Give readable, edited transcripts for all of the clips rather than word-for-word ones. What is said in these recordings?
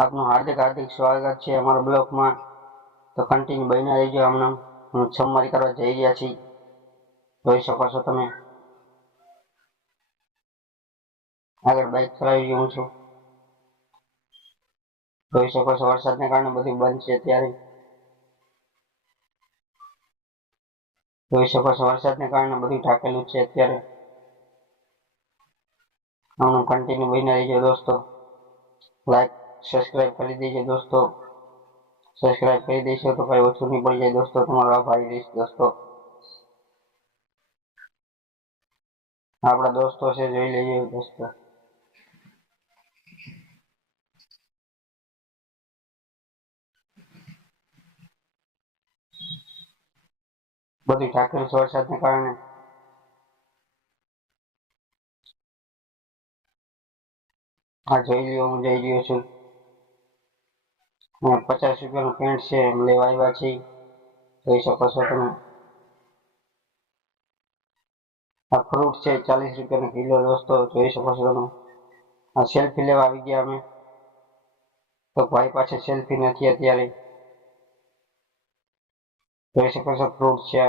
આપનું હાર્દિક હાર્દિક સ્વાગત છે અમારા બ્લોગમાં। તો કન્ટિન્યુ બન્યા રહેજો। હમણાં હું છમમારી કરવા જઈ રહ્યા છીએ, જોઈ શકો છો તમે। આગળ બાઇક ચલાવી રહ્યો છું, જોઈ શકો છો। વરસાદને કારણે બધું બંધ છે અત્યારે, જોઈ શકો છો। વરસાદને કારણે બધું ઢાકેલું છે અત્યારે। હમણાં કન્ટિન્યુ બન્યા રહેજો દોસ્તો। લાઈક સબસ્ક્રાઇબ કરી દેજો દોસ્તો। સબસ્ક્રાઇબ કરી દેશો તો કઈ ઓછું નહીં પડી જાય દોસ્તો, તમારો આભાર રહીશ દોસ્તો। આપણા દોસ્તો છે, જોઈ લેજો દોસ્તો। બધું ઢાકેલું છે વરસાદને કારણે। આ જોઈ લ્યો, હું જઈ રહ્યો છું। 50 રૂપિયાનું પેન્ટ છે, લેવા આવ્યા છીએ, જોઈ શકો છો તમે। આ ફ્રૂટ છે 40 રૂપિયાનો કિલો દોસ્તો, જોઈ શકો છો તમે। આ સેલ્ફી લેવા આવી ગયા અમે, તો ભાઈ પાસે સેલ્ફી નથી અત્યારે, જોઈ શકો છો। ફ્રૂટ છે,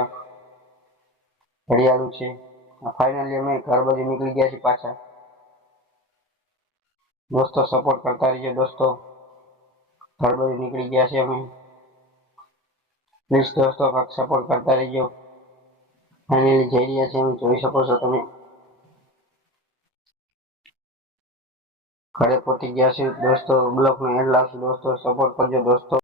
ઘડિયાળું છે। ફાઇનલી અમે ઘર બાજુ નીકળી ગયા છીએ પાછા દોસ્તો। સપોર્ટ કરતા રહીજો દોસ્તો, ઘર બાજુ નીકળી ગયા છીએ અમે। પ્લીઝ દોસ્તો સપોર્ટ કરતા રહીજો। ફાઇનલી જઈ રહ્યા છીએ, જોઈ શકો છો તમે। ઘરે પહોંચી ગયા છે દોસ્તો। બ્લોગનો એન્ડ લાવશું દોસ્તો, સપોર્ટ કરજો દોસ્તો।